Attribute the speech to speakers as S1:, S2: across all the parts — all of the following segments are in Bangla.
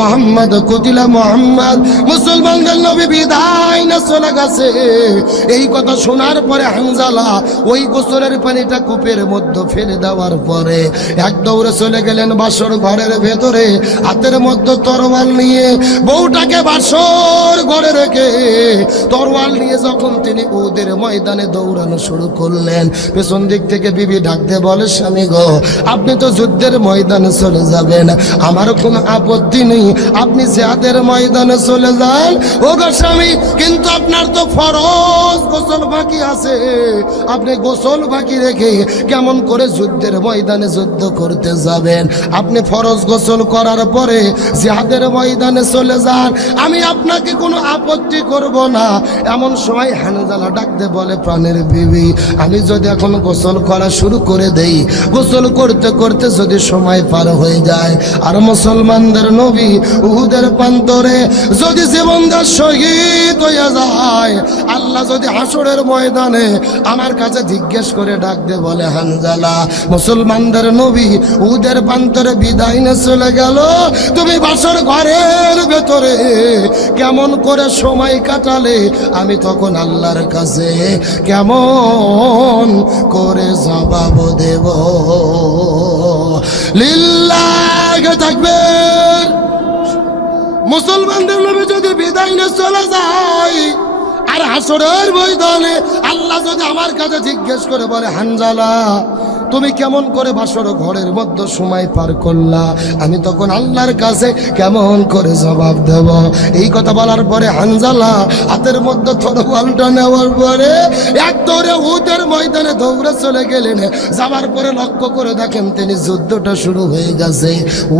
S1: মোহাম্মদ মোহাম্মদ। মুসলমানদের নবী বিদায় না চলে গেছে। এই কথা শোনার পরে হানজালা ওই গোসলের পানিটা কূপের মধ্যে ফেলে দেওয়ার পরে এক দৌড়ে চলে গেলেন বাসর ঘরের ভেতরে, হাতের মধ্যে তরোয়াল নিয়ে বউটাকে বাসর ঘরে রেখে তরোয়াল নিয়ে যখন তিনি ওদের ময়দানে দৌড়ানো শুরু করলেন, পেছন দিক থেকে বিবি ডাক দিয়ে বলে, স্বামী গো, আপনি তো যুদ্ধের ময়দানে চলে যাবেন। আমার কোনো আপত্তি নেই। আপনি জিহাদের ময়দানে চলে যান। ও গো স্বামী, কিন্তু আপনার তো ফরজ গোসল বাকি আছে। আপনি গোসল বাকি রেখে কেমন করে যুদ্ধের ময়দানে যুদ্ধ করতে যাবেন? আপনি ফরজ গোসল করার পরে জিহাদের ময়দানে চলে যান। আমি আপনাকে কোনো আপত্তি করব না। এমন সময় হানজালা ডাকতে বলে, প্রাণের বিবি, আমি যদি এখন গোসল করা শুরু করে দেই, গোসল করতে করতে যদি সময় পার হয়ে যায়, আর মুসলমানদের নবী উহুদের প্রান্তরে যদি জীবনদার শহীদ হয়ে যায়, আল্লাহ যদি হাসরের ময়দানে আমার কাছে জিজ্ঞেস করে ডাকতে বলে, হানজালা, মুসলমানদের নবী উহুদের প্রান্তরে বিদায় নিয়ে চলে গেল। তুমি বাসর ঘরের ভেতরে কেমন করে সময় কাটালে, আমি তখন আল্লাহর কাছে কেমন করে জবাব দেব। লিল্লাহ থাকবেন। মুসলমানদের নবী যদি বিদায় নিয়ে চলে যায়, আর হাসরের ময়দানে আল্লাহ যদি আমার কাছে জিজ্ঞেস করে বলে, হানজালা তুমি কেমন করে বাসর ঘরের মধ্যে সময় পার করলা? আমি তখন আল্লাহর কাছে কেমন করে জবাব দেব? এই কথা বলার পরে হানজালা হাতের মধ্যে থরওয়ালটা নেওয়ার পরে এক দৌড়ে উদের ময়দানে দৌড়ে চলে গেলেন। যাবার পরে লক্ষ্য করে দেখেন তিনি যুদ্ধটা শুরু হয়ে গেছে।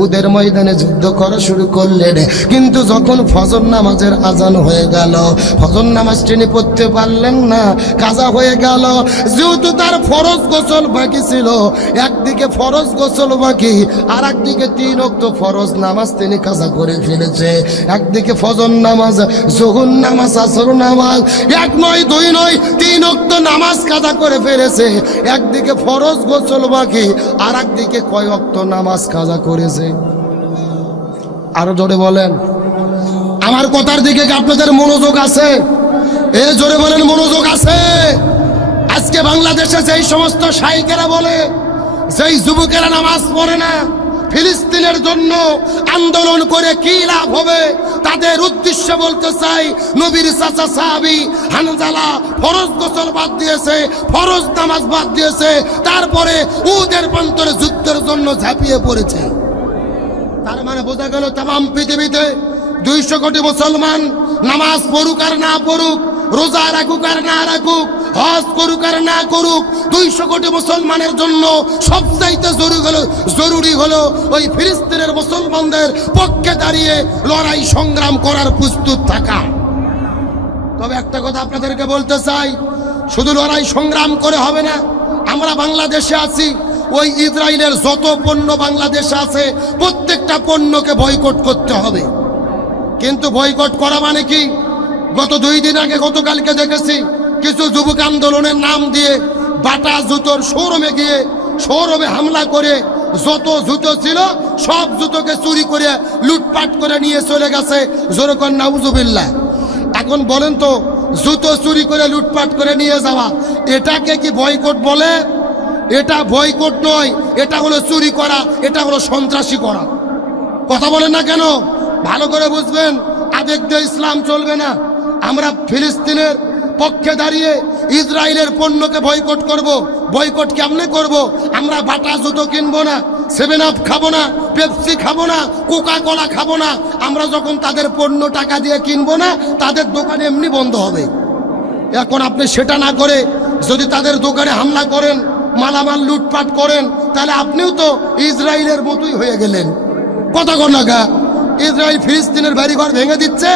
S1: উদের ময়দানে যুদ্ধ করা শুরু করলেন। কিন্তু যখন ফজর নামাজের আজান হয়ে গেল, ফজর নামাজ তিনি পড়তে পারলেন না, কাজা হয়ে গেল। যেহেতু তার ফরজ গোসল বাকি ছিল একদিকে ফরজ গোসল বাকি আর একদিকে তিন অক্ত ফরজ নামাজ তিনি কাজা করে ফেলেছে। একদিকে ফজর নামাজ, জহুর নামাজ আসর নামাজ, এক নয়, দুই নয়, তিন অক্ত নামাজ কাজা করে ফেলেছে। একদিকে ফরজ গোসল বাকি আর একদিকে কয় অক্ত নামাজ কাজা করেছে। আরও জোরে বলেন। আমার কথার দিকে আপনাদের মনোযোগ আছে? এ জোরে বলেন, মনোযোগ আছে? আজকে বাংলাদেশে যেই সমস্ত শাইকেরা বলে, যেই যুবকেরা নামাজ পড়ে না, ফিলিস্তিনের জন্য আন্দোলন করে কি লাভ হবে, তাদের উদ্দেশ্য বলতে চাই, নবীর চাচা সাহাবি হানজালা ফরজ গোসল বাদ দিয়েছে, ফরজ নামাজ বাদ দিয়েছে, তারপরে উদের প্রান্তরে যুদ্ধের জন্য ঝাঁপিয়ে পড়েছে। তার মানে বোঝা গেল তাম পৃথিবীতে দুইশো কোটি মুসলমান নামাজ পড়ুক আর না পড়ুক, রোজা রাখুক আর না রাখুক হজ করুক আর না করুক, দুইশো কোটি মুসলমানের জন্য সবচাইতে জরুরি হলো জরুরি হলো ওই ফিলিস্তিনের মুসলমানদের পক্ষে দাঁড়িয়ে লড়াই সংগ্রাম করার প্রস্তুত থাকা। তবে একটা কথা আপনাদেরকে বলতে চাই, শুধু লড়াই সংগ্রাম করে হবে না, আমরা বাংলাদেশে আছি, ওই ইসরায়েলের যত পণ্য বাংলাদেশে আছে, প্রত্যেকটা পণ্যকে বয়কট করতে হবে। কিন্তু বয়কট করা মানে কি? গত দুই দিন আগে গতকালকে দেখেছি কিছু যুবক আন্দোলনের নাম দিয়ে বাটা জুতোর শোরুমে গিয়ে শোরুমে হামলা করে যত জুতো ছিল, সব জুতোকে চুরি করে লুটপাট করে নিয়ে চলে গেছে। জোরকর নাউজুবিল্লাহ। এখন বলেন তো, জুতো চুরি করে লুটপাট করে নিয়ে যাওয়া, এটাকে কি বয়কট বলে? এটা বয়কট নয়, এটা হলো চুরি করা, এটা হলো সন্ত্রাসী করা। কথা বলেন না কেন? ভালো করে বুঝবেন, আবেগ দিয়ে ইসলাম চলবে না। আমরা ফিলিস্তিনের পক্ষে দাঁড়িয়ে ইসরায়েলের পণ্যকে বয়কট করব। বয়কট কেমনে করব? আমরা বাটা জুতো কিনবো না, সেভেন আপ খাব না, পেপসি খাব না কোকা কোলা খাব না। আমরা যখন তাদের পণ্য টাকা দিয়ে কিনবো না, তাদের দোকান এমনি বন্ধ হবে। এখন আপনি সেটা না করে যদি তাদের দোকানে হামলা করেন, মালামাল লুটপাট করেন, তাহলে আপনিও তো ইসরায়েলের মতোই হয়ে গেলেন। কথা গা। ইসরায়েল ফিলিস্তিনের বাড়িঘর ভেঙে দিচ্ছে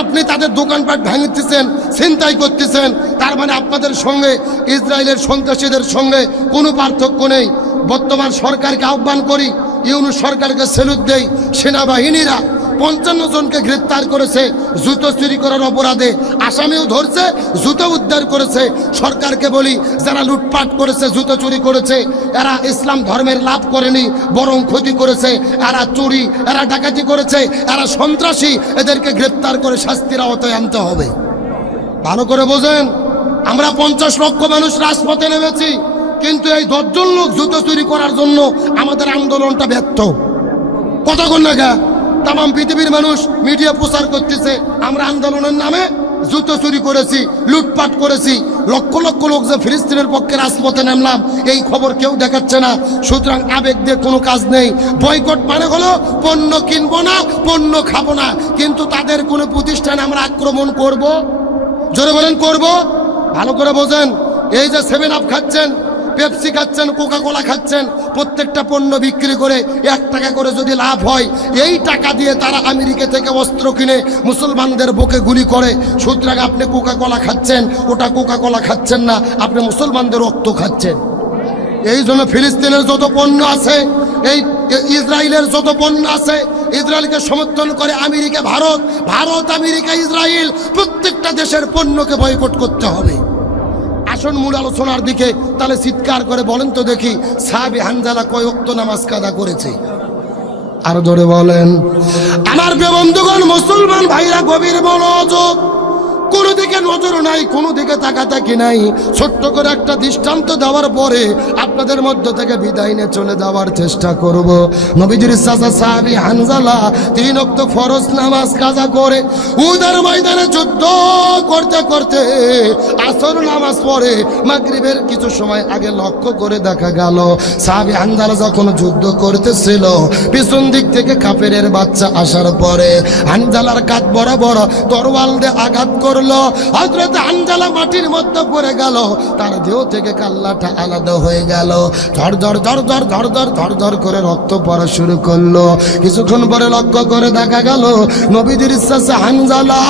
S1: আপনি তাদের দোকানপাট ভাঙতেছেন, ছিনতাই করতেছেন, তার মানে আপনাদের সঙ্গে, ইসরায়েলের সন্ত্রাসীদের সঙ্গে কোনো পার্থক্য নেই। বর্তমান সরকারকে আহ্বান করি ইউনু সরকারকে সেলুট দেই, সেনাবাহিনীরা পঞ্চান্ন জনকে গ্রেপ্তার করেছে, জুতো চুরি করার অপরাধে আসামিও ধরছে, জুতো উদ্ধার করেছে। সরকারকে বলি, যারা লুটপাট করেছে, জুতো চুরি করেছে, এরা ইসলাম ধর্মের লাভ করেনি, বরং ক্ষতি করেছে। এরা চুরি, এরা ডাকাতি করেছে, এরা সন্ত্রাসী, এদেরকে গ্রেপ্তার করে শাস্তির আওতায় আনতে হবে। ভালো করে বোঝেন, আমরা পঞ্চাশ লক্ষ মানুষ রাজপথে নেমেছি, কিন্তু এই দশজন লোক জুতো চুরি করার জন্য আমাদের আন্দোলনটা ব্যর্থ। কতক্ষণ লাগা তাম পৃথিবীর মানুষ মিডিয়া প্রচার করতেছে। আমরা আন্দোলনের নামে জুতো চুরি করেছি, লুটপাট করেছি। লক্ষ লক্ষ লোক যে ফিলিস্তিনের পক্ষে রাজপথে নামলাম, এই খবর কেউ দেখাচ্ছে না। সুতরাং আবেগ দিয়ে কোনো কাজ নেই। বয়কট মানে হলো পণ্য কিনবো না, পণ্য খাব না। কিন্তু তাদের কোনো প্রতিষ্ঠানে আমরা আক্রমণ করব? জোরে বলেন করব? ভালো করে বোঝেন। এই যে সেভেন আপ খাচ্ছেন পেপসি খাচ্ছেন কোকা কোলা খাচ্ছেন, প্রত্যেকটা পণ্য বিক্রি করে এক টাকা করে যদি লাভ হয়, এই টাকা দিয়ে তারা আমেরিকা থেকে অস্ত্র কিনে মুসলমানদের বুকে গুলি করে। সুতরাং আপনি কোকা কোলা খাচ্ছেন, ওটা কোকা কোলা খাচ্ছেন না, আপনি মুসলমানদের রক্ত খাচ্ছেন। এই জন্য ফিলিস্তিনের যত পণ্য আছে, এই ইসরায়েলের যত পণ্য আছে, ইসরায়েলকে সমর্থন করে America, Bharat Bharat, America, Israel, প্রত্যেকটা দেশের পণ্যকে বয়কট করতে হবে। আসন মূল আলোচনার দিকে, তাহলে চিৎকার করে বলেন তো দেখি, সাহাবি হানজালা কয় অক্ত নামাজ কাদা করেছে? আর ধরে বলেন, আমার বন্ধুগণ, মুসলমান ভাইরা গভীর মনোযোগ কোনো দিকে নজর নাই, কোনো দিকে তাকাতাকি নাই। ছোট্ট করে একটা দৃষ্টান্ত দেওয়ার পরে আপনাদের মধ্য থেকে বিদায় নিয়ে চলে যাওয়ার চেষ্টা করব। নবীজির চাচা সাহাবি হানজালা তিন অক্ত ফরজ নামাজ কাজা করে উদার ময়দানে যুদ্ধ করতে করতে আসর নামাজ পড়ে মাগরিবের কিছু সময় আগে লক্ষ্য করে দেখা গেল, সাহাবি হানজালা যখন যুদ্ধ করতেছিল, পিছন দিক থেকে কাপেরের বাচ্চা আসার পরে হানজালার কাত বরাবর তরওয়াল দিয়ে আঘাত করল। হলো হজরত আঞ্জালা মাটির মধ্যে পড়ে গেল। তার দেহ থেকে কাল্লাটা আলাদা হয়ে গেল। ঝরঝর ঝরঝর ঝরঝর ঝরঝর করে রক্ত পড়া শুরু করল। কিছুক্ষণ পরে লক্ষ্য করে দেখা গেল নবীদের শেষে হানজালা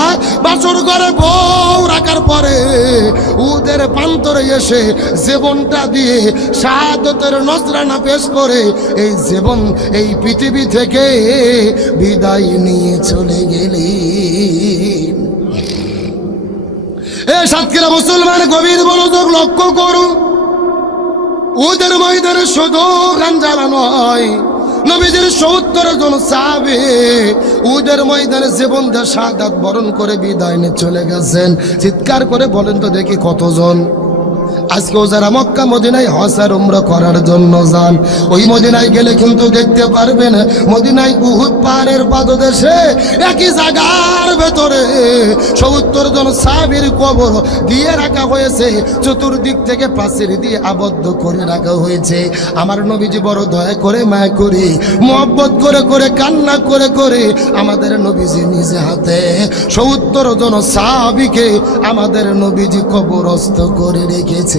S1: বাসর করে বউ রাখার পরে উদের প্রান্তরে এসে জীবনটা দিয়ে শাহাদতের নজরানা পেশ করে এই জীবন, এই পৃথিবী থেকে বিদায় নিয়ে চলে গেলি এ সাতক্ষীরা মুসলমান গভীর মনোযোগ লক্ষ্য করুন ওদের ময়দানে শুধু গান জ্বালানো হয় নবীদের সত্তর জন সাবে উদের ময়দানে জীবন দিয়ে বরণ করে বিদায় নিয়ে চলে গেছেন। চিৎকার করে বলেন তো দেখি কতজন। আজকেও যারা মক্কা, মদিনায় হসার উমরা করার জন্য যান। ওই মদিনায় গেলে কিন্তু দেখতে পারবেন, মদিনায় উহুদ পাহাড়ের পাদদেশে একই জায়গার ভেতরে সত্তর জন সাবির কবর দিয়ে রাখা হয়েছে। চতুর্দিক থেকে পাশের দিয়ে আবদ্ধ করে রাখা হয়েছে। আমার নবীজি বড় দয়া করে মায় করি, মোহব্বত করে করে, কান্না করে করে আমাদের নবীজি নিজে হাতে সত্তর জন সাবিকে আমাদের নবীজি কবরস্থ করে রেখেছে।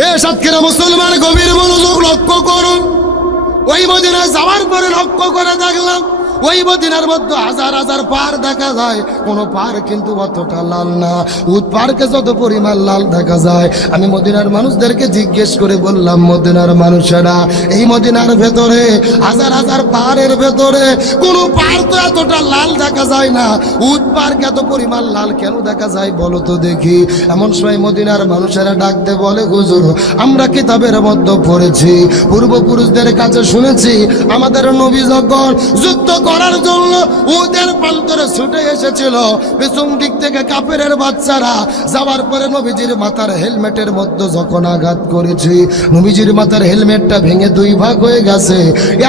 S1: এ সাতক্ষীরা মুসলমান গভীর মনোযোগ লক্ষ্য করুন ওই মদিনায় যাওয়ার পরে লক্ষ্য করে দেখলাম ওই মদিনার মধ্যে হাজার হাজার পার দেখা যায়। কোনো পার কিন্তু অতটা লাল না। উদ পার্কে যত পরিমাণ লাল দেখা যায়। আমি মদিনার মানুষদেরকে জিজ্ঞেস করে বললাম, মদিনার মানুষেরা, এই মদিনার ভেতরে, হাজার হাজার পাহাড়ের ভেতরে, কোনো পার তো এতটা লাল দেখা যায় না। উদ পার্ক এত পরিমাণ লাল কেন দেখা যায় বলো তো দেখি। এমন সময় মদিনার মানুষেরা ডাকতে বলে, হুজুর, আমরা কিতাবের মধ্যে পড়েছি। পূর্বপুরুষদের কাছে শুনেছি, আমাদের নবী যখন যুদ্ধ করার জন্য ওদের প্রান্তরে ছুটে এসেছিল। পেছন দিক থেকে কাপেরের বাচ্চারা। যাওয়ার পরে নবীজির মাথার হেলমেটের মধ্যে যখন আঘাত করেছি, নবীজির মাথার হেলমেটটা ভেঙে দুই ভাগ হয়ে গেছে।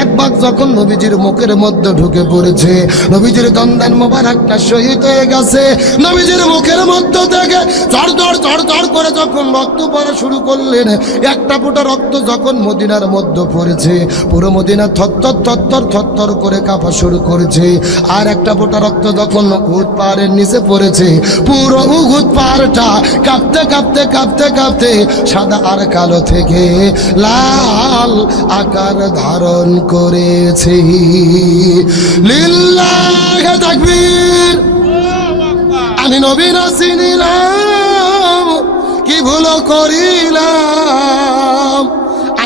S1: এক ভাগ যখন নবীজির মুখের মধ্যে ঢুকে পড়েছে, নবীজির দন্দান মোবারকটা শহীদ হয়ে গেছে। নবীজির মুখের মধ্যে থেকে চড় চড় চড় করে যখন রক্ত পড়া শুরু করলেন, একটা ফোঁটা রক্ত যখন মদিনার মধ্যে পড়েছে, পুরো মদিনা থরথর থরথর থরথর করে কাঁপা শুরু করেছে। আর একটা ফোঁটা রক্ত যখন উহুদ পাহাড়ের নিচে পড়েছে, পুরো উহুদ পাহাড়টা কাঁপতে কাঁপতে কাঁপতে কাঁপতে সাদা আর কালো থেকে লাল আকার ধারণ করেছে। আমি নবীন চিনিলাম কি ভুল করিলাম?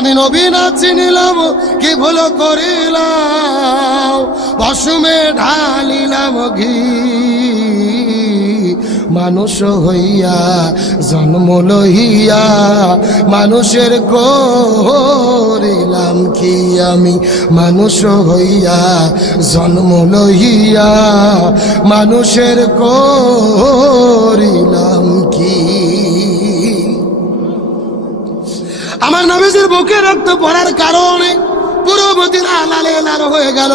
S1: আমি নবীন চিনিলাম, কি ভুল করিলাম? কসমে ঢালিলাম ঘি। মানুষ হইয়া, জন্ম লইয়া, মানুষের করিলাম কি আমি? মানুষ হইয়া, জন্ম লইয়া, মানুষের করিলাম আমার নবীজির বুকে রক্ত পড়ার কারণে পুরো মদিনা লালে লাল হয়ে গেল।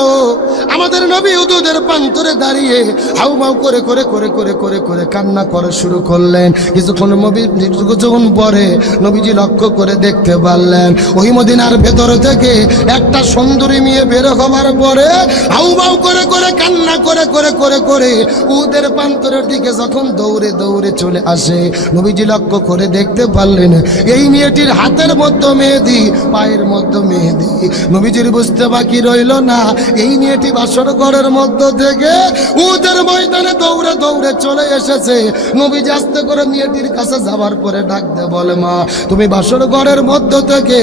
S1: আমাদের নবী উদুদের প্রান্তরে দাঁড়িয়ে হাউমাউ করে করে করে করে করে করে কান্না করা শুরু করলেন। কিছুক্ষণ নবী কিছুক্ষণ পরে নবীজি লক্ষ্য করে দেখতে পারলেন, ওই মদিনার ভেতর থেকে একটা সুন্দরী মেয়ে বের হবার পরে হাউমাউ করে করে কান্না করে করে করে করে উদের প্রান্তরের দিকে যখন দৌড়ে দৌড়ে চলে আসে। নবীজি লক্ষ্য করে দেখতে পারলেন, এই মেয়েটির হাতের মধ্যে মেহেদি, পায়ের মধ্যে মেহেদি। নবীজির বুঝতে বাকি রইল না, এই মেয়েটি বাসর ঘরের মধ্য থেকে উদের ময়দানে দৌড়ে দৌড়ে চলে এসেছে। নবীজি আস্তে করে মেয়েটির কাছে যাবার পরে ডাক দে বলে, মা, তুমি বাসর ঘরের মধ্য থেকে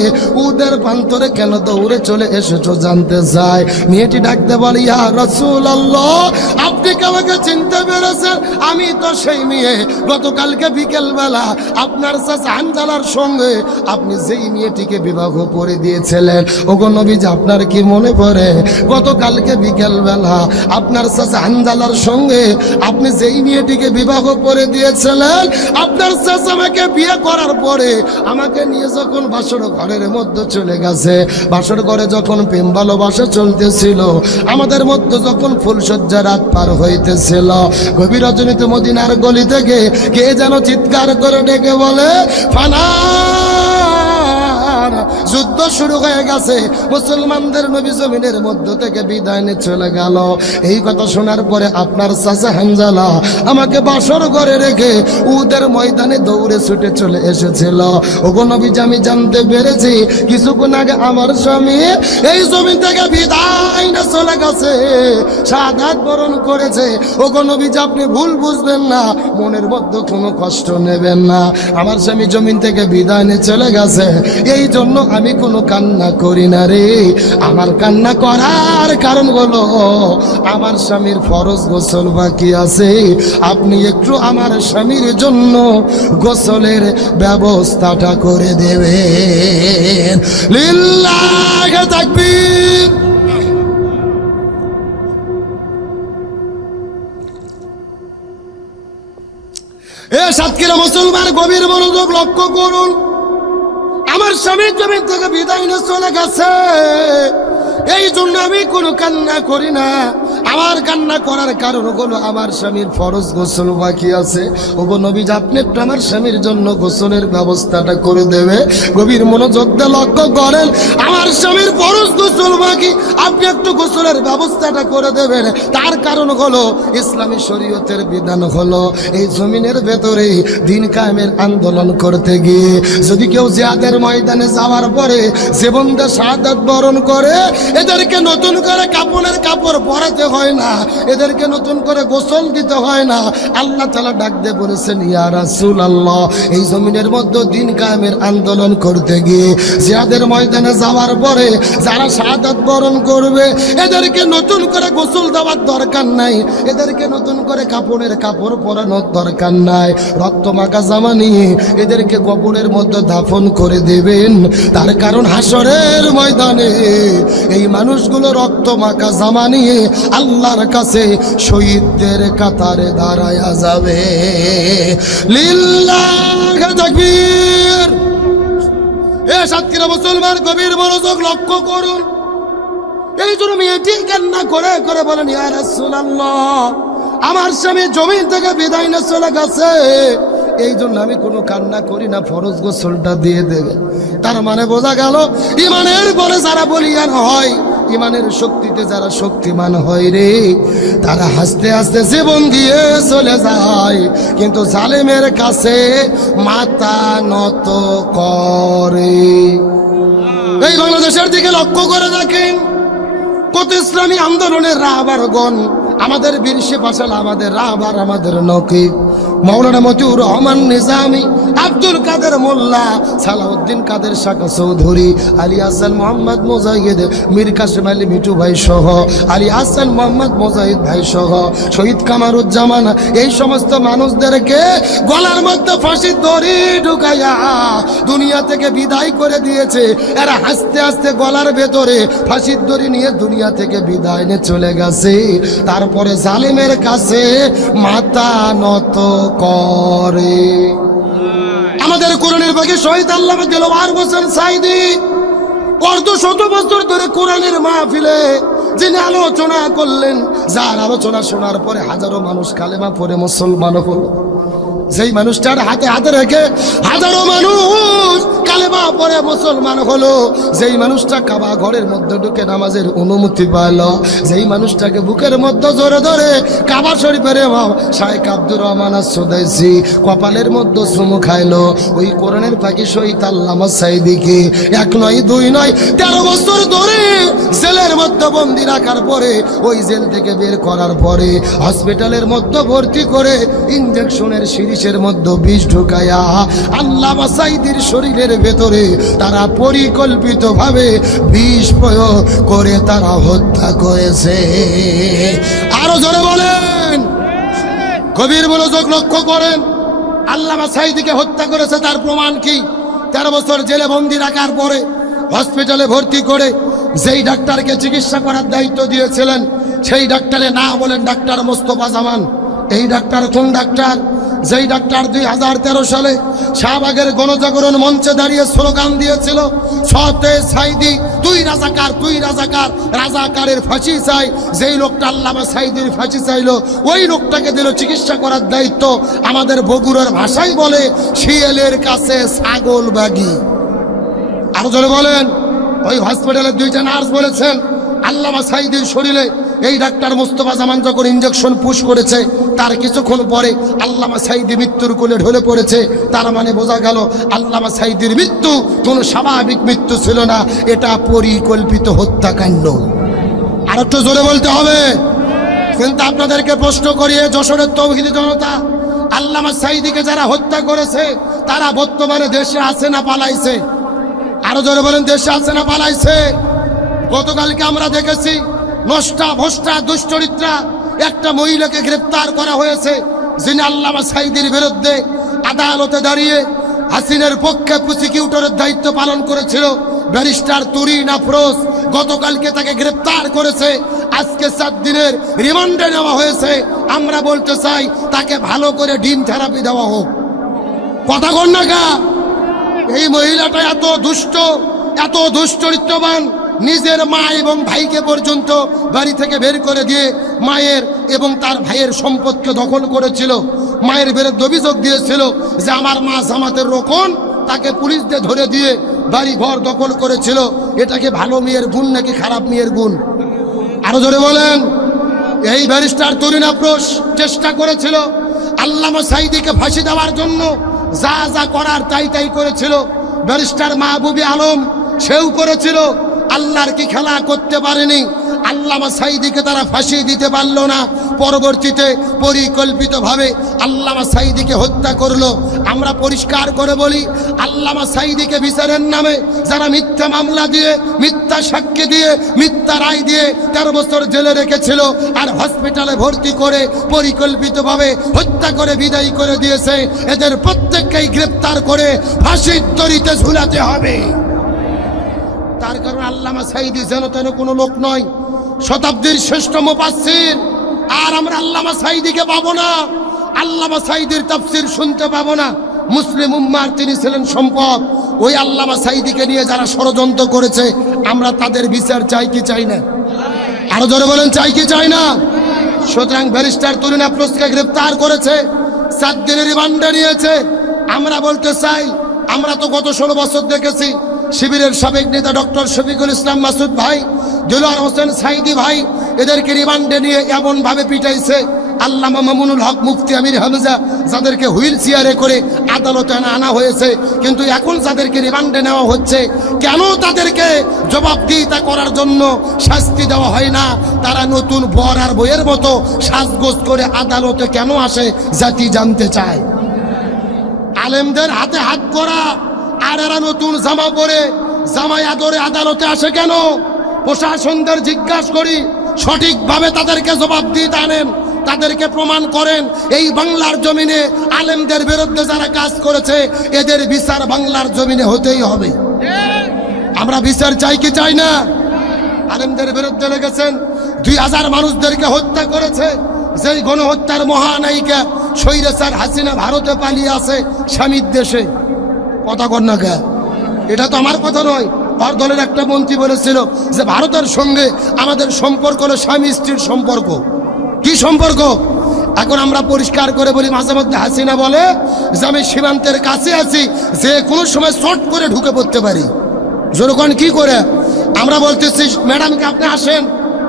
S1: উদের প্রান্তরে কেন দৌড়ে চলে এসেছ জানতে চাই? মেয়েটি ডাকতে বলে, ইয়া রসুল আল্লাহ আপনি কি আমাকে চিনতে পেরেছেন? আমি তো সেই মেয়ে। গতকালকে বিকেল বেলা আপনার চাচা হানজালার সঙ্গে আপনি যেই মেয়েটিকে বিবাহ করে দিয়েছিলেন। ওগো নবীজ, আপনার কি মনে পড়ে? গতকালকে বিকেল বেলা আপনার চাচা হানজালার সঙ্গে আপনি যেই মেয়েটিকে বিবাহ করে দিয়েছিলেন, আপনার চাচা আমাকে বিয়ে করার পরে আমাকে নিয়ে যখন বাসর ঘরের মধ্যে চলে গেছে, বাসর ঘরে যখন প্রেম ভালোবাসা চলতেছিল, আমাদের মধ্যে যখন ফুলসজ্জা রাত পার হইতেছিল গভীর রজনীতে মদিনার গলি থেকে কে যেন চিৎকার করে ডেকে বলে, ফানা যুদ্ধ শুরু হয়ে গেছে। মুসলমানদের নবী জমিনের মধ্য থেকে বিদায় নিয়ে চলে গেল। এই কথা শোনার পরে আপনার আমাকে বাসর রেখে উদের ময়দানে দৌড়ে ছুটে চলে এসেছিল। ওগো আমি জানতে পেরেছি, কিছুক্ষণ আগে আমার স্বামী এই জমিন থেকে বিদায় নিয়ে চলে গেছে সাদাত বরণ করেছে। ওগো নবীজ, আপনি ভুল বুঝবেন না, মনের মধ্যে কোনো কষ্ট নেবেন না। আমার স্বামী জমিন থেকে বিদায় নিয়ে চলে গেছে। এই জন্য আমি কোনো কান্না করি না রে। আমার কান্না করার কারণ হলো, আমার স্বামীর ফরজ গোসল বাকি আছে। আপনি একটু আমার স্বামীর জন্য গোসলের ব্যবস্থাটা করে দেবেন। লিল্লাহ তাকবীর। এ সাতক্ষীরা মুসলমান গভীর মনোযোগ লক্ষ্য করুন। স্বামীর জমি থেকে বিদায় নিয়ে চলে গেছে। এই জন্য আমি কোনো কান্না করি না। আমার কান্না করার কারণ হলো আমার স্বামীর ফরজ গোসল বাকি আছে। নবীজ, আপনি আমার স্বামীর জন্য গোসলের ব্যবস্থাটা করে দেবে। গভীর মনোযোগ দিয়ে লক্ষ্য করেন, আমার স্বামীর ফরজ গোসল বাকি, আপনি একটু গোসলের ব্যবস্থাটা করে দেবেন। তার কারণ হলো ইসলামী শরীয়তের বিধান হলো এই জমিনের ভেতরে দিন কায়েমের আন্দোলন করতে গিয়ে যদি কেউ জিয়াদের ময়দানে যাওয়ার পরে জীবনটা শাহাদাত বরণ করে, এদেরকে নতুন করে কাপড়ের কাপড় পরাতে হয় না। এদেরকে নতুন করে গোসল দিতে হয় না। আল্লাহ তালা ডাক দিয়ে বলেছেন, ইয়া রাসূল আল্লাহ এই জমিনের মধ্যে দিন কায়েমের আন্দোলন করতে গিয়ে জিয়াদের ময়দানে যাওয়ার পরে যারা শাহাদাত বরণ করবে, এদেরকে নতুন করে গোসল দেওয়ার দরকার নাই। এদেরকে নতুন করে কাপড়ের কাপড় পরানোর দরকার নাই। রক্ত মাখা জামা নিয়ে এদেরকে কবরের মধ্যে দাফন করে দেবেন। তার কারণ হাসরের ময়দানে এই মানুষগুলো রক্ত মাখা জামা নিয়ে আল্লাহর কাছে শহীদদের কাতারে দাঁড়ায়া যাবে। এ সাতক্ষীরা মুসলমান গভীর মনোযোগ লক্ষ্য করুন। এই জন্য মেয়েটি কান্না করে করে বলেন আমার স্বামী জমিন থেকে বিদায় না চলে গেছে? এই জন্য আমি কোনো কান্না করি না, ফরজ গোসলটা দিয়ে দেবে। তার মানে বোঝা গেল, ইমানের পরে যারা বলিয়ান হয় ইমানের শক্তিতে যারা শক্তিমান হয় রে, তারা হাসতে হাসতে জীবন দিয়ে চলে যায়। কিন্তু জালেমের কাছে মাথা নত করে। এই বাংলাদেশের দিকে লক্ষ্য করে দেখেন, কত ইসলামী আন্দোলনের রাহবারগণ আমাদের বীর পাশাল আমাদের রাহবার, আমাদের নকিব। মৌলানা মতিউর রহমান নিজামি আব্দুল কাদের মোল্লা, সালাউদ্দিন কাদের শাখা চৌধুরী, আলী হাসান মোহাম্মদ মোজাহিদ, মীর কাসিম আলী মিঠু ভাই সহ, আলী হাসান মোহাম্মদ মোজাহিদ ভাই সহ, শহীদ কামারুজ্জামান, এই সমস্ত মানুষদেরকে গলার মধ্যে ফাঁসির দড়ি ঢুকাইয়া দুনিয়া থেকে বিদায় করে দিয়েছে। এরা হাসতে হাসতে গলার ভেতরে ফাঁসির দড়ি নিয়ে দুনিয়া থেকে বিদায় নিয়ে চলে গেছে। তারপরে জালিমের কাছে মাথা নত করে। আমাদের কোরআনের বাকি শহীদ আল্লাহ আর হোসেন সাইদি, অর্ধ শত বছর ধরে কোরআনের মাহফিলে যিনি আলোচনা করলেন, যার আলোচনা শোনার পরে হাজারো মানুষ কালেমা পরে মুসলমান হলো। যেই মানুষটার হাতে হাতে রেখে হাজারো মানুষ কালেমা পরে মুসলমান হলো। যেই মানুষটা কাবা ঘরের মধ্যে ঢুকে নামাজের অনুমতি পাইল, যেই মানুষটাকে বুকের মধ্যে জোরে ধরে কাবা শরীফের শাহেখ আব্দুর রহমান সুদাইসি কপালের মধ্যে চুমু খাইলো। ওই কোরআনের ফাঁকি শহীদ আল্লামা সাইদিকে এক নয়, দুই নয়, তেরো বছর ধরে জেলের মধ্যে বন্দি রাখার পরে, ওই জেল থেকে বের করার পরে হসপিটালের মধ্যে ভর্তি করে ইঞ্জেকশনের সিরিজের মধ্যে বিষ ঢুকায়া আল্লাহ সাইদির শরীরের ভেতরে তারা পরিকল্পিতভাবে বিষ প্রয়োগ করে তারা হত্যা করেছে। আরও জোরে বলেন। কবির মনোযোগ লক্ষ্য করেন। আল্লামা সাইদিকে হত্যা করেছে, তার প্রমাণ কি? তেরো বছর জেলে বন্দি রাখার পরে হসপিটালে ভর্তি করে যেই ডাক্তারকে চিকিৎসা করার দায়িত্ব দিয়েছিলেন, সেই ডাক্তারে না বলেন ডাক্তার মোস্তফা জামান। এই ডাক্তার কোন ডাক্তার? যেই ডাক্তার দুই হাজার তেরো সালে শাহবাগের গণজাগরণ মঞ্চে দাঁড়িয়ে স্লোগান দিয়েছিল, সতে সাইদি, তুই রাজাকার তুই রাজাকার, রাজাকারের ফাঁসি চাই, যেই লোকটা আল্লামা সাইদির ফাঁসি চাইলো, ওই লোকটাকে দিল চিকিৎসা করার দায়িত্ব। আমাদের বগুড়ার ভাষাই বলে, শিয়ালের কাছে ছাগল বাগি। আরও জনে বলেন, ওই হসপিটালের দুইটা নার্স বলেছেন, আল্লামা সাইদির শরীরে এই ডাক্তার মোস্তফা জামান যখন ইঞ্জেকশন পুশ করেছে, তার কিছুক্ষণ পরে আল্লামা সাইদি মৃত্যুর কোলে ঢলে পড়েছে। তার মানে বোঝা গেল আল্লামা সাইদির মৃত্যু কোনো স্বাভাবিক মৃত্যু ছিল না, এটা পরিকল্পিত হত্যাকাণ্ড। আর একটু জোরে বলতে হবে। কিন্তু আপনাদেরকে প্রশ্ন করিয়ে যশোরের তৌহিদি জনতা, আল্লামা সাইদিকে যারা হত্যা করেছে, তারা বর্তমানে দেশে আছে না পালাইছে? আরও জোরে বলেন, দেশে আছে না পালাইছে? গতকালকে আমরা দেখেছি নষ্টা, ভষ্টা, দুশ্চরিত্রা, একটা মহিলাকে গ্রেপ্তার করা হয়েছে যিনি আল্লামা সাইদির বিরুদ্ধে আদালতে দাঁড়িয়ে হাসিনের পক্ষে প্রসিকিউটরের দায়িত্ব পালন করেছিল। ব্যারিস্টার তুরি আফরোজ গতকালকে তাকে গ্রেপ্তার করেছে। আজকে সাত দিনের রিমান্ডে নেওয়া হয়েছে। আমরা বলতে চাই, তাকে ভালো করে ডিম থেরাপি দেওয়া হোক। কথা কন না এই মহিলাটা এত দুষ্ট, এত দুশ্চরিত্রবান নিজের মা এবং ভাইকে পর্যন্ত বাড়ি থেকে বের করে দিয়ে মায়ের এবং তার ভাইয়ের সম্পদকে দখল করেছিল। মায়ের বিরুদ্ধে অভিযোগ দিয়েছিল যে আমার মা জামাতের রোকন, তাকে পুলিশদের ধরে দিয়ে বাড়ি ঘর দখল করেছিল। এটাকে ভালো মেয়ের গুণ নাকি খারাপ মেয়ের গুণ? আরও জোরে বলেন। এই ব্যারিস্টার তরুণ আপ্রোশ চেষ্টা করেছিল আল্লামা সাইদিকে ফাঁসি দেওয়ার জন্য। যা যা করার তাই তাই করেছিল। ব্যারিস্টার মাহবুবী আলম সেও করেছিল। আল্লাহর কি খেলা করতে পারেনি? আল্লামা সাইদিকে তারা ফাঁসি দিতে পারল না। পরবর্তীতে পরিকল্পিতভাবে আল্লামা সাইদিকে হত্যা করল। আমরা পরিষ্কার করে বলি, আল্লামা সাইদিকে বিচারের নামে যারা মিথ্যা মামলা দিয়ে, মিথ্যা সাক্ষী দিয়ে, মিথ্যা রায় দিয়ে তেরো বছর জেলে রেখেছিল আর হসপিটালে ভর্তি করে পরিকল্পিতভাবে হত্যা করে বিদায়ী করে দিয়েছে, এদের প্রত্যেককেই গ্রেপ্তার করে ফাঁসির দড়িতে ঝুলাতে হবে। তার কারণ আল্লামা সাইদি যেন তেন কোনো লোক নয়। শতাব্দীর শ্রেষ্ঠ মুফাসসির। আর আমরা আল্লামা সাইদিকে পাবো না। আল্লামা সাইদির তাফসির শুনতে পাবো না। মুসলিম উম্মার তিনি ছিলেন সম্পদ। ওই আল্লামা সাইদিকে নিয়ে যারা ষড়যন্ত্র করেছে, আমরা তাদের বিচার চাই কি চাই না? আরও জোরে বলেন, চাই কি চাই না? সুতরাং ব্যারিস্টার তরুণ আফরোজকে গ্রেপ্তার করেছে সাত দিনের রিমান্ডে নিয়েছে। আমরা বলতে চাই, আমরা তো গত ষোলো বছর দেখেছি শিবিরের সাবেক নেতা ডক্টর শফিকুল ইসলাম মাসুদ ভাই দিলওয়ার হোসেন সাইদি ভাই, এদেরকে রিমান্ডে নিয়ে এমন ভাবে পিটাইছে আল্লামা মামুনুল হক, মুফতি আমির হামজা, যাদেরকে হুইল চেয়ারে করে আদালতে আনা হয়েছে। কিন্তু এখন যাদেরকে রিমান্ডে নেওয়া হচ্ছে, কেন তাদেরকে জবাবদিহিতা করার জন্য শাস্তি দেওয়া হয় না? তারা নতুন বর আর বইয়ের মতো সাজগোজ করে আদালতে কেন আসে জাতি জানতে চায়? আলেমদের হাতে হাত করা আর নতুন জামা পরে জামাই আদরে আদালতে আসে কেন? প্রশাসনদের জিজ্ঞাসা করি, সঠিকভাবে তাদেরকে জবাব দিয়ে আনেন, তাদেরকে প্রমাণ করেন। এই বাংলার জমিনে আলেমদের বিরুদ্ধে যারা কাজ করেছে, এদের বিচার বাংলার জমিনে হতেই হবে। আমরা বিচার চাই কি চাই না? আলেমদের বিরুদ্ধে লেগেছেন, দুই হাজার মানুষদেরকে হত্যা করেছে। যেই গণহত্যার মহানায়িকা স্বৈরাচার হাসিনা ভারতে পালিয়ে আছে স্বামীর দেশে। কথা কর না এটা তো আমার কথা নয়। আর দলের একটা মন্ত্রী বলেছিল যে, ভারতের সঙ্গে আমাদের সম্পর্ক হলো স্বামী স্ত্রীর সম্পর্ক। কি সম্পর্ক? এখন আমরা পরিষ্কার করে বলি মাঝে মধ্যে হাসিনা বলে যে, আমি সীমান্তের কাছে আছি, যে কোনো সময় শর্ট করে ঢুকে পড়তে পারি। জনগণ কি করে? আমরা বলতেছি ম্যাডামকে আপনি আসেন?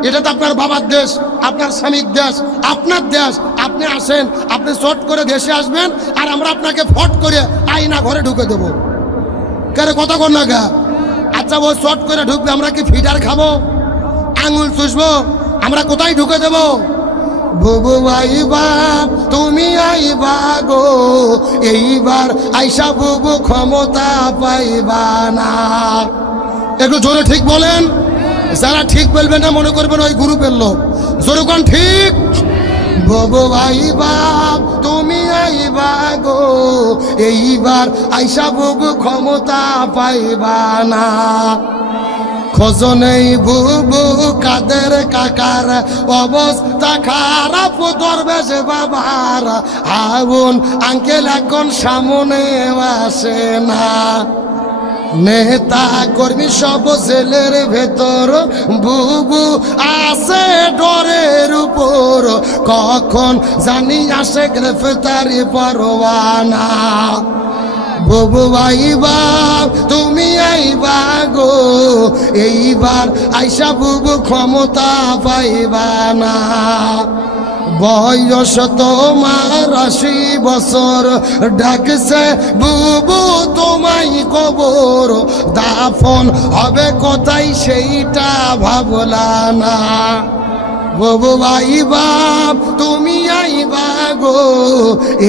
S1: এটা তো আপনার বাবার দেশ, আপনার স্বামীর দেশ, আপনার দেশ। আপনি আসেন, আপনি শর্ট করে দেশে আসবেন আর আমরা আপনাকে ফট করে আইনা ঘরে ঢুকে দেবো। কেন কত কর না গা? আচ্ছা ও শর্ট করে ঢুকবে, আমরা কি ফিডার খাব? আঙুল চুষবো? আমরা কোথায় ঢুকে দেবো? বুবু আইবা, তুমি আইবা গো, এইবার আইসা বুবু ক্ষমতা পাইবা না। একটু জোরে ঠিক বলেন। যারা ঠিক বলবে না মনে করবেন ওই গ্রুপের লোক। জোরে কোন ঠিক? ববু আইবা তুমি আইবা গো এইবার আইসা বুবু ক্ষমতা পাইবা না। খোঁজনেই বুবু কাদের কাকার অবস্থা খারাপ, দরবেশ বাবার আগুন আঙ্কেল এখন সামনে আসে না। নেতা কর্মী সব ছেলের ভেতর বুবু আসে ডরের উপর। কখন জানি আসে গ্রেফতারি পরোয়ানা। বুবু আইবা তুমি আইবা গো। এইবার আইসা বুবু ক্ষমতা পাইবা না। বয়স তোমার আশি বছর। ডাকছে, বুবু, তোমায় কবর। দাফন হবে কোথায় সেইটা ভাবলা না। ববু আইবা তুমি আইবা গো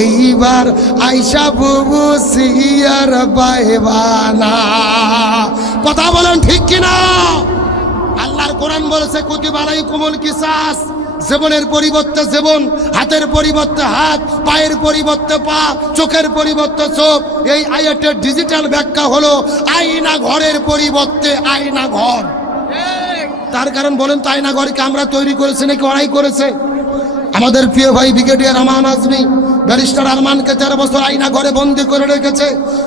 S1: এইবার আইসা বুবু সিয়ার পাইবা না কথা বলেন ঠিক কিনা? আল্লাহর কোরআন বলেছে কুতিবালাই কোমল কিসাস। জীবনের পরিবর্তে জীবন, হাতের পরিবর্তে হাত, পায়ের পরিবর্তে পা, চোখের পরিবর্তে চোখ। এই আয়াতের ডিজিটাল ব্যাখ্যা হলো আয়না ঘরের পরিবর্তে আয়না ঘর। তার কারণ বলেন তো, আয়না ঘরকে আমরা তৈরি করেছি নাকি ওরাই করেছে? আমাদের প্রিয় ভাই ব্রিগেডিয়ার আমান আজমি ব্যারিস্টার আরমানকে তেরো বছর আইনা ঘরে বন্দি করে রেখেছে।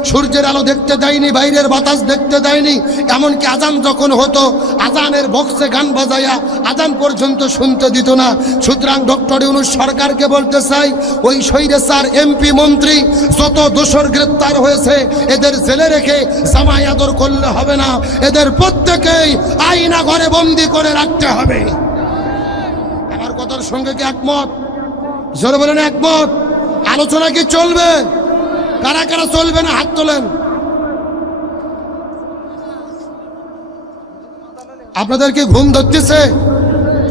S1: সূর্যের আলো দেখতে দেয়নি, বাইরের বাতাস দেখতে দেয়নি। এমনকি আজান যখন হতো, আজানের বক্সে গান বাজায়া আজান পর্যন্ত শুনতে দিত না। সুতরাং ডক্টর ইউনুস সরকারকে বলতে চাই, ওই শৈরে স্যার, এমপি, মন্ত্রী, যত দোষর গ্রেপ্তার হয়েছে, এদের জেলে রেখে জামাই আদর করলে হবে না। এদের প্রত্যেকেই আইনা ঘরে বন্দি করে রাখতে হবে। আমার কথার সঙ্গে কি একমত? জোরে বলেন একমত? আলোচনা কি চলবে? কারা কারা চলবে না হাত তোলেন? আপনাদের কি ঘুম ধরতেছে?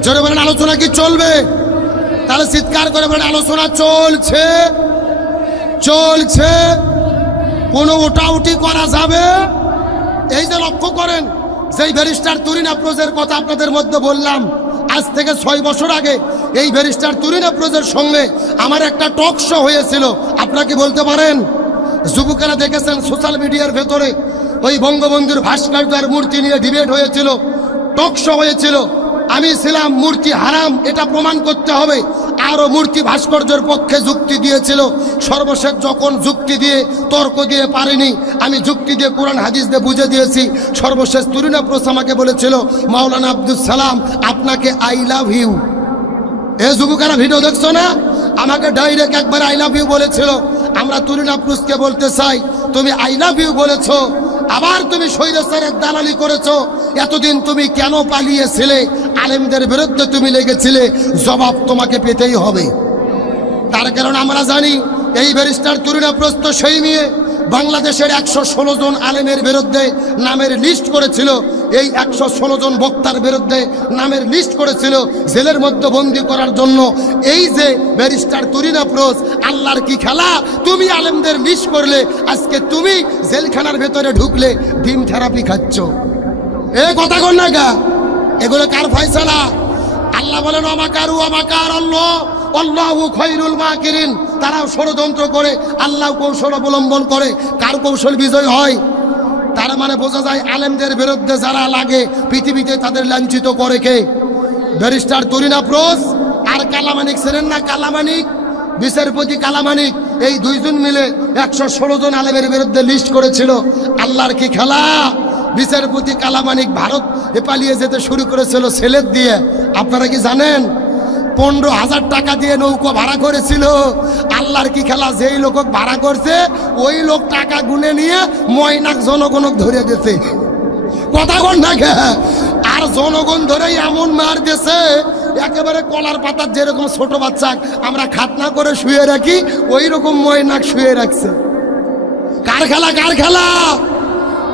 S1: জোরে বলেন, আলোচনা কি চলবে? তাহলে চিৎকার করে বলেন, আলোচনা চলছে। চলছে। কোনো ওটাউটি করা যাবে? এই যে লক্ষ্য করেন সেই ব্যারিস্টার তুরিন আপ্রোজের কথা আপনাদের মধ্যে বললাম, আজ থেকে ছয় বছর আগে এই ব্যারিস্টার তুরিন আপ্রোজের সঙ্গে আমার একটা টক শো হয়েছিল। আপনাকে বলতে পারেন? যুবকেরা দেখেছেন সোশ্যাল মিডিয়ার ভেতরে ওই বঙ্গবন্ধুর ভাস্কর্যার মূর্তি নিয়ে ডিবেট হয়েছিল, টক শো হয়েছিল। আমি ছিলাম মূর্তি হারাম, এটা প্রমাণ করতে হবে। আরও মূর্তি ভাস্কর্যের পক্ষে যুক্তি দিয়েছিল। সর্বশেষ যখন যুক্তি দিয়ে তর্ক দিয়ে পারেনি, আমি যুক্তি দিয়ে কোরআন, হাদিস দিয়ে বুঝে দিয়েছি। সর্বশেষ তুরিনা প্রস আমাকে বলেছিল, মাওলানা আব্দুল সালাম, আপনাকে আই লাভ ইউ যুবকেরা ভিডিও দেখছ না? আমাকে ডাইরেক্ট একবার আই লাভ ইউ বলেছিল। আমরা তুরিনা প্রুসকে বলতে চাই, তুমি আই লাভ ইউ বলেছ, আবার তুমি স্বৈরাচারের দালালি করেছ। এতদিন তুমি কেন পালিয়েছিলে? আলেমদের বিরুদ্ধে তুমি লেগেছিলে। জবাব তোমাকে পেতেই হবে। তার কারণ আমরা জানি, এই ব্যারিস্টার তুরিনা প্রস্ত সেই মেয়ে। বাংলাদেশের একশো ষোলো জন আলেমের বিরুদ্ধে নামের লিস্ট করেছিল। এই একশো ষোলো জন বক্তার বিরুদ্ধে নামের লিস্ট করেছিল জেলের মধ্যে বন্দি করার জন্য। এই যে ব্যারিস্টার তুরিনা প্রোজ আল্লাহর কি খেলা? তুমি আলেমদের লিস্ট করলে, আজকে তুমি জেলখানার ভেতরে ঢুকলে ডিম থেরাপি খাচ্ছ। এ কথা কর না গা। এগুলো কার ফয়সালা? আল্লাহ বলেন আমাকারু আমাকার আল্লাহ। আল্লাহু খৈরুল মাকিরিন। তারাও ষড়যন্ত্র করে, আল্লাহ কৌশল অবলম্বন করে, কার কৌশল বিজয় হয়? তার মানে বোঝা যায় আলেমদের বিরুদ্ধে যারা লাগে, পৃথিবীতে তাদের লাঞ্ছিত করে কে? ব্যারিস্টার তরিনা প্রোস আর কালামানিক ছিলেন না কালামানিক? বিচারপতি কালামানিক, এই দুইজন মিলে একশো ষোলো জন আলেমের বিরুদ্ধে লিস্ট করেছিল। আল্লাহর কি খেলা? বিচারপতি কালামানিক ভারত পালিয়ে যেতে শুরু করেছিল ছেলের দিয়ে। আপনারা কি জানেন? পনেরো হাজার টাকা দিয়ে নৌকো ভাড়া করেছিল। আল্লাহর কি খেলা? যেই লোক ভাড়া করছে, ওই লোক টাকা গুনে নিয়ে ময়নাক জনগণক ধরে দিতে কথা কোন না? আর জনগণ ধরেই এমন মার দিয়েছে, একেবারে কলার পাতার যেরকম ছোট বাচ্চা, আমরা খাতনা করে শুয়ে রাখি ওই রকম ময়নাক শুয়ে রাখছে। কার খেলা? কার খেলা?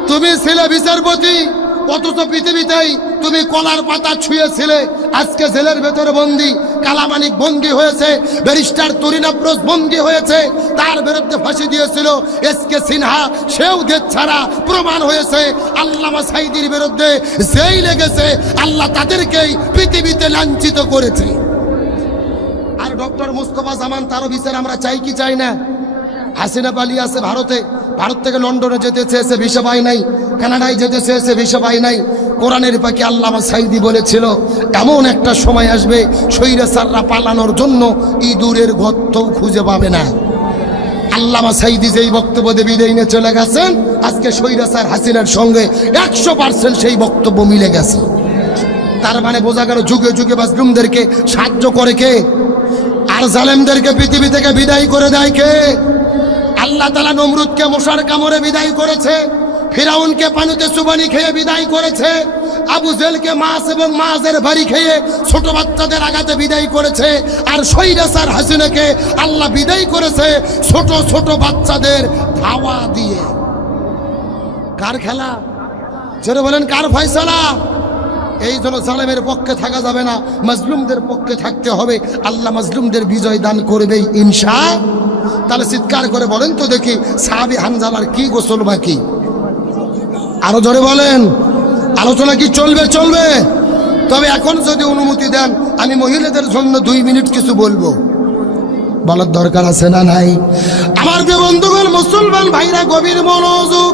S1: তুমি ছিলে বিচারপতি, অথচ পৃথিবীতেই তুমি কলার পাতা ছুঁয়েছিলে। আজকে জেলের ভেতরে বন্দি, কালামানিক বন্দি হয়েছে, ব্যারিস্টার তরিনাপ্রোস বন্দি হয়েছে, তার বিরুদ্ধে ফাঁসি দিয়েছিল। এস কে সিনহা, সেও দেশ ছাড়া প্রমাণ হয়েছে। আল্লামা সাইদির বিরুদ্ধে যেই লেগেছে, আল্লাহ তাদেরকেই পৃথিবীতে লাঞ্ছিত করেছে। আর ডক্টর মুস্তফা জামান তারও বিচার আমরা চাই কি চাই না? হাসিনা পালিয়ে আছে ভারতে। ভারত থেকে লন্ডনে যেতে চেয়েছে, ভিসা পাই নাই। কানাডায় যেতে চেয়েছে, ভিসা পাই নাই। কোরআনের পাখি আল্লামা সাইদি বলেছিল, এমন একটা সময় আসবে সৈরা সাররা পালানোর জন্য ইঁদুরের গর্তও খুঁজে পাবে না। আল্লামা সাইদি যেই বক্তব্য দিয়ে বিদায় নিয়ে চলে গেছেন, আজকে সৈরা স্যার হাসিনার সঙ্গে একশো পার্সেন্ট সেই বক্তব্য মিলে গেছে। তার মানে বোঝা গেল যুগে যুগে বাজলুমদেরকে সাহায্য করে কে? আর জালেমদেরকে পৃথিবী থেকে বিদায় করে দেয় কে? আল্লাহ তালা নমরুদকে মশার কামড়ে বিদায় করেছে। ফিরাউনকে পানিতে সুবানি খেয়ে বিদায় করেছে। আবু জেলকে মাছ এবং মাছের বাড়ি খেয়ে ছোট বাচ্চাদের আঘাতে বিদায় করেছে। আর সৈরাসার হাসিনাকে আল্লাহ বিদায় করেছে ছোট ছোট বাচ্চাদের ধাওয়া দিয়ে। কার খেলা? যেটা বলেন, কার ফয়সালা? এই জন্য জালেমের পক্ষে থাকা যাবে না, মজলুমদের পক্ষে থাকতে হবে। আল্লাহ মজলুমদের বিজয় দান করবেই, ইনশা। তাহলে চিৎকার করে বলেন তো দেখি সাহাবি হানজালার কি গোসল বাকি? আরও জোরে বলেন। আলোচনা কি চলবে চলবে? তবে এখন যদি অনুমতি দেন, আমি মহিলাদের জন্য দুই মিনিট কিছু বলব। বলার দরকার আছে না নাই? আমার যে বন্ধুগণ মুসলমান ভাইরা, গভীর মনোযোগ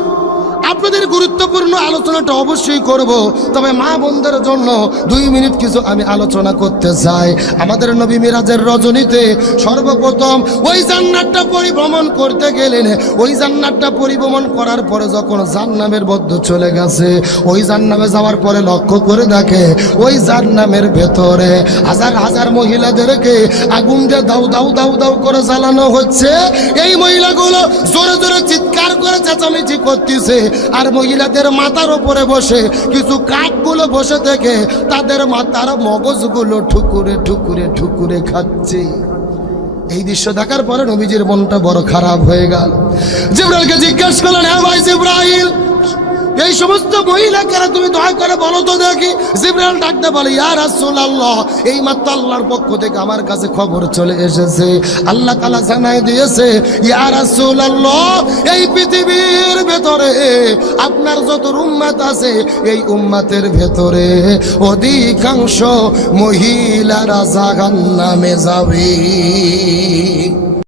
S1: আপনাদের গুরুত্বপূর্ণ আলোচনাটা অবশ্যই করব। তবে মা বোনদের জন্য দুই মিনিট কিছু আমি আলোচনা করতে চাই। আমাদের নবী মিরাজের রজনীতে সর্বপ্রথম ওই জান্নাতটা পরিভ্রমণ করতে গেলেন। ওই জান্নাতটা পরিভ্রমণ করার পরে যখন জান্নামের বদ্ধ চলে গেছে, ওই জান্নামে যাওয়ার পরে লক্ষ্য করে দেখে, ওই জান্নামের ভেতরে হাজার হাজার মহিলাদেরকে আগুন দিয়ে দাউ দাউ দাউ দাউ করে জ্বালানো হচ্ছে। এই মহিলাগুলো জোরে জোরে চিৎকার করে চেঁচামেচি করতেছে। আর মহিলাদের মাথার ওপরে বসে কিছু কাকগুলো বসে থেকে তাদের মাথার মগজগুলো ঠুকুরে ঠুকুরে ঠুকুরে খাচ্ছে। এই দৃশ্য দেখার পরে নবীজির মনটা বড় খারাপ হয়ে গেল। জিব্রাইলকে জিজ্ঞেস করলেন হ্যাঁ ভাই জিব্রাইল এই সমস্ত মহিলাকে তুমি দয়া করে বলো তো দেখি। জিব্রাইল ডাকতে বলে, ইয়া রাসূলুল্লাহ, এই মাত্র আল্লাহর পক্ষ থেকে আমার কাছে খবর চলে এসেছে। আল্লাহ তাআলা জানাই দিয়েছে, ইয়া রাসূলুল্লাহ, এই পৃথিবীর ভেতরে, আপনার যত উম্মাত আছে, এই উম্মাতের ভেতরে অধিকাংশ মহিলারা জাহান্নামে যাবে।